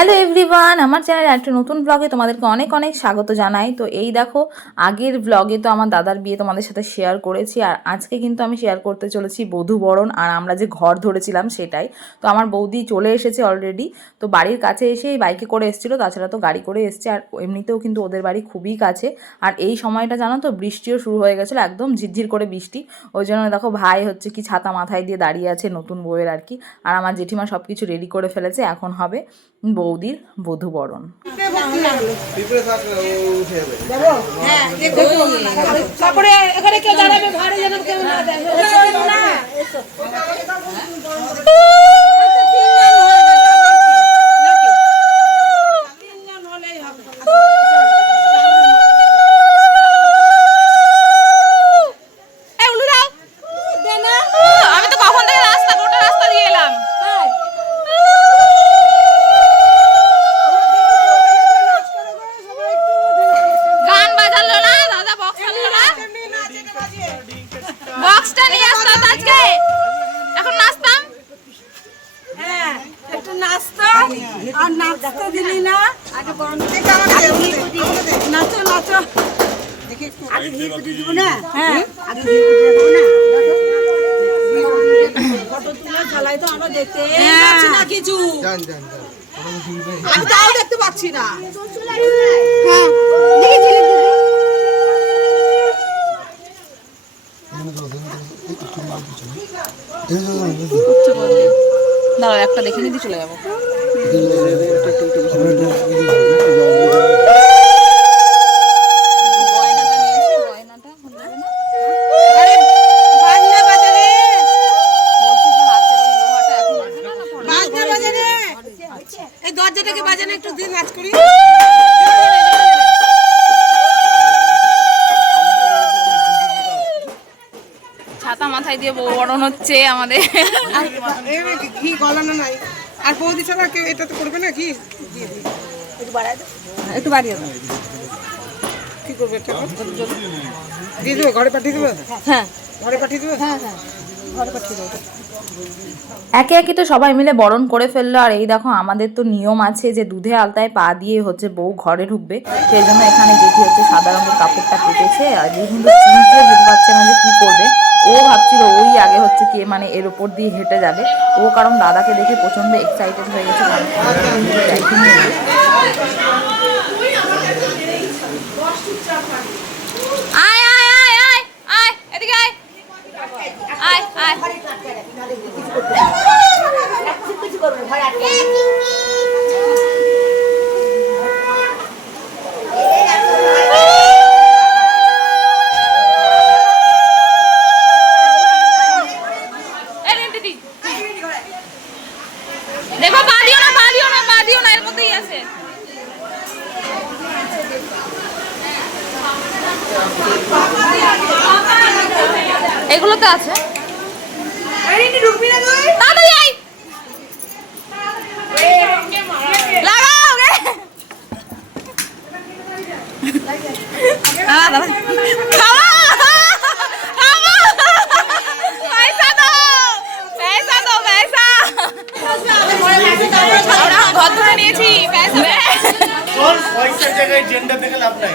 Hello everyone আমার চ্যানেলে একটা নতুন ব্লগে তোমাদেরকে অনেক অনেক স্বাগত জানাই। তো এই দেখো, আগের ব্লগে তো আমার দাদার বিয়ে তোমাদের সাথে শেয়ার করেছি আর আজকে কিন্তু আমি শেয়ার করতে চলেছি বধূবরণ আর আমরা যে ঘর ধরেছিলাম সেটাই। তো আমার বৌদি চলে এসেছে অলরেডি তো বাড়ির কাছে এসেই বাইকে করে এসেছিল, তাছাড়া তো গাড়ি করে এসছে আর এমনিতেও কিন্তু ওদের বাড়ি খুবই কাছে। আর এই সময়টা জানো তো, বৃষ্টিও শুরু হয়ে গেছিল, একদম ঝিরঝির করে বৃষ্টি। ওই জন্য দেখো ভাই হচ্ছে কি ছাতা মাথায় দিয়ে দাঁড়িয়ে আছে নতুন বউয়ের আর কি। আর আমার জেঠিমা সব কিছু রেডি করে ফেলেছে, এখন হবে বৌদির বধূবরণ। এখানে আর নাচতে দিলি না? নাচো নাচো। হ্যাঁ। দেখতে। পাচ্ছি না কিছু। আমি তাও দেখতে পাচ্ছি না। দাঁড়াও একটা দেখে নিতে চলে যাব। এই দরজাটাকে বাজানো একটু দিন নাচ করি ছাতা মাথায় দিয়ে বউ হচ্ছে আমাদের। ঘি গলানো নাই? আর বৌদি ছাড়া কেউ এটা তো করবে না কি? একটু বাড়িয়ে দাও। কি করবে এটা? দিয়ে দেবে ঘরে পাঠিয়ে দেবে? হ্যাঁ। ঘরে পাঠিয়ে দেবে? হ্যাঁ হ্যাঁ ঘরে পাঠিয়ে দেবে। একে একে তো সবাই মিলে বরণ করে ফেলল আর এই দেখো আমাদের তো নিয়ম আছে যে দুধে আলতায় পা দিয়ে হচ্ছে বউ ঘরে ঢুকবে। সেই জন্য এখানে যেটি হচ্ছে সাদা রঙের কাপড়টা কেটেছে আর যে কিন্তু চিনতে বুঝতে পারছে না যে কি করবে। ও ভাবছিল ওই আগে হচ্ছে কে মানে এর উপর দিয়ে হেঁটে যাবে। ও কারণ দাদাকে দেখে প্রচণ্ড এক্সাইটেড হয়ে গেছে ও কিন্তু যাইতে নিয়ে আয় আয় আয় আয় আয় এদিকে আয় আয় আয় এই নে দিদি দেখো পা দিও না পা দিও না পা দিও না এর মধ্যেই আছে এগুলোতে আছে তাড়াতাড়ি আয় লাগাও গে দাঁড়া, দাঁড়া। খাওয়া! খাওয়া! পয়সা দাও! পয়সা দাও, পয়সা! আমরা ঘর ধরে নিয়েছি, পয়সা জায়গায় জেন্ডার দেখে লাভ নাই।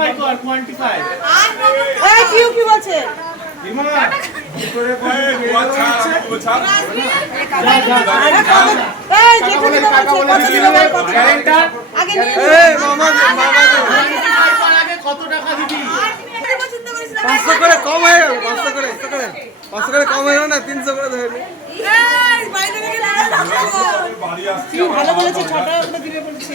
কোয়ান্টিফাই কর কোয়ান্টিফাই এই কিউ কি বলছে? এই যেটা যেটা বলছে কত দিবে? কত আগে নিয়ে কত টাকা দিবি? পাঁচশো করে কম হয়ে গেল পাঁচশো করে পাঁচশো করে। পাঁচশো করে কম হয়ে গেল না তিনশো করে ধরে ভালো বলেছে ছটা দিবে বলছে।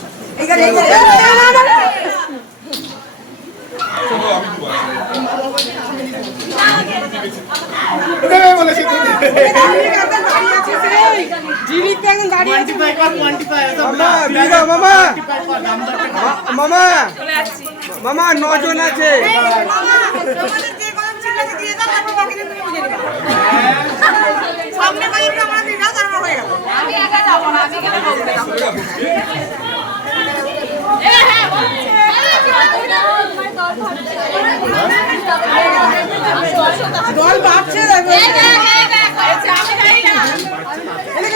বাকিটা তুমি। বুঝে নিবে সামনে কলমটা আমরা দিয়ে দাও তারপর হয়ে গেল। দল বাড়ছে দেখো এদিকে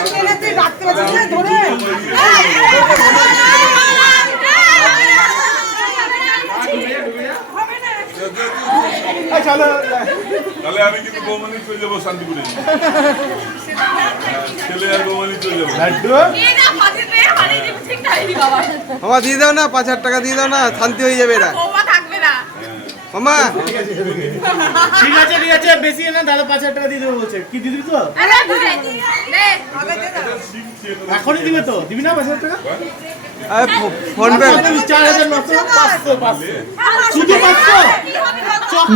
টেনে তুই রাখতে পারছিস ধরে তাহলে আমি কিন্তু বৌমানি চলে যাব শান্তিপুরে ছেলে আর বৌমানি চলে যাব মামা দিয়ে দাও না পাঁচ হাজার টাকা দিয়ে দাও না শান্তি হয়ে যাবে এটা মামা। ঠিক আছে ঠিক আছে বেশি না দাদা পাঁচ হাজার টাকা দিয়ে দেবো বলছে। কি দিবি তো? এখনই দিবে তো? দিবি না পাঁচ হাজার টাকা? ফোন পে। চার হাজার নশো পাঁচশো পাঁচশো। শুধু পাঁচশো?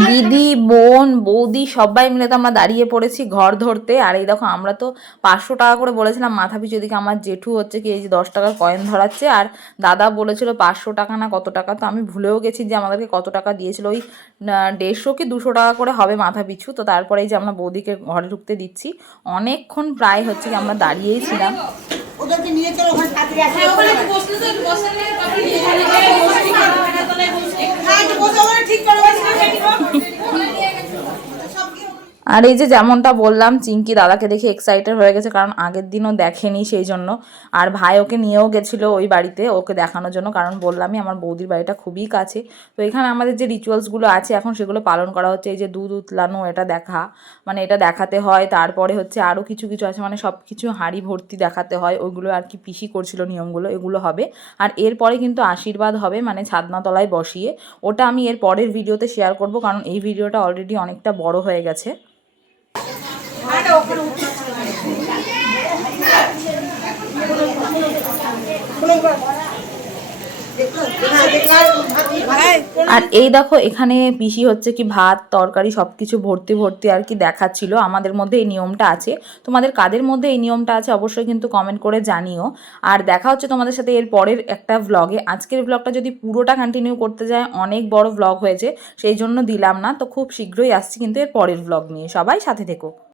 দিদি বোন বৌদি সবাই মিলে তো আমরা দাঁড়িয়ে পড়েছি ঘর ধরতে। আর এই দেখো আমরা তো পাঁচশো টাকা করে বলেছিলাম মাথা পিছু এদিকে আমার জেঠু হচ্ছে কি এই যে দশ টাকার কয়েন ধরাচ্ছে। আর দাদা বলেছিল পাঁচশো টাকা না কত টাকা তো আমি ভুলেও গেছি যে আমাদেরকে কত টাকা দিয়েছিল। ওই দেড়শো কি দুশো টাকা করে হবে মাথা পিছু। তো তারপরে এই যে আমরা বৌদিকে ঘরে ঢুকতে দিচ্ছি। অনেকক্ষণ প্রায় হচ্ছে কি আমরা দাঁড়িয়েই ছিলাম। ওদেরকে নিয়ে চলো হ্যাঁ ওখানে ঠিক করো আর এই যে যেমনটা বললাম, চিঙ্কি দাদাকে দেখে এক্সাইটেড হয়ে গেছে কারণ আগের দিনও দেখেনি সেই জন্য। আর ভাই ওকে নিয়েও গেছিল ওই বাড়িতে, ওকে দেখানোর জন্য কারণ বললামই আমার বৌদির বাড়িটা খুবই কাছে। তো এখানে আমাদের যে রিচুয়ালসগুলো আছে, এখন সেগুলো পালন করা হচ্ছে, এই যে দুধ উতলানো, এটা দেখা মানে এটা দেখাতে হয়। তারপরে হচ্ছে আরও কিছু কিছু আছে মানে সব কিছু হাঁড়ি ভর্তি দেখাতে হয়। ওইগুলো আর কি পিসি করছিল নিয়মগুলো, এগুলো হবে। আর এরপরে কিন্তু আশীর্বাদ হবে মানে ছাদনাতলায় বসিয়ে। ওটা আমি এর পরের ভিডিওতে শেয়ার করব, কারণ এই ভিডিওটা অলরেডি অনেকটা বড় হয়ে গেছে। আর এই দেখো, এখানে পিসি হচ্ছে কি ভাত, তরকারি সব কিছু ভর্তি ভর্তি আর কি দেখাচ্ছিল। আমাদের মধ্যে এই নিয়মটা আছে। তোমাদের কাদের মধ্যে এই নিয়মটা আছে অবশ্যই কিন্তু কমেন্ট করে জানিও। আর দেখা হচ্ছে তোমাদের সাথে এর পরের একটা ভ্লগে আজকের ভ্লগটা যদি পুরোটা কন্টিনিউ করতে যায়, অনেক বড় ভ্লগ হয়েছে, সেই জন্য দিলাম না। তো খুব শীঘ্রই আসছি কিন্তু এর পরের ভ্লগ নিয়ে। সবাই সাথে থেকো।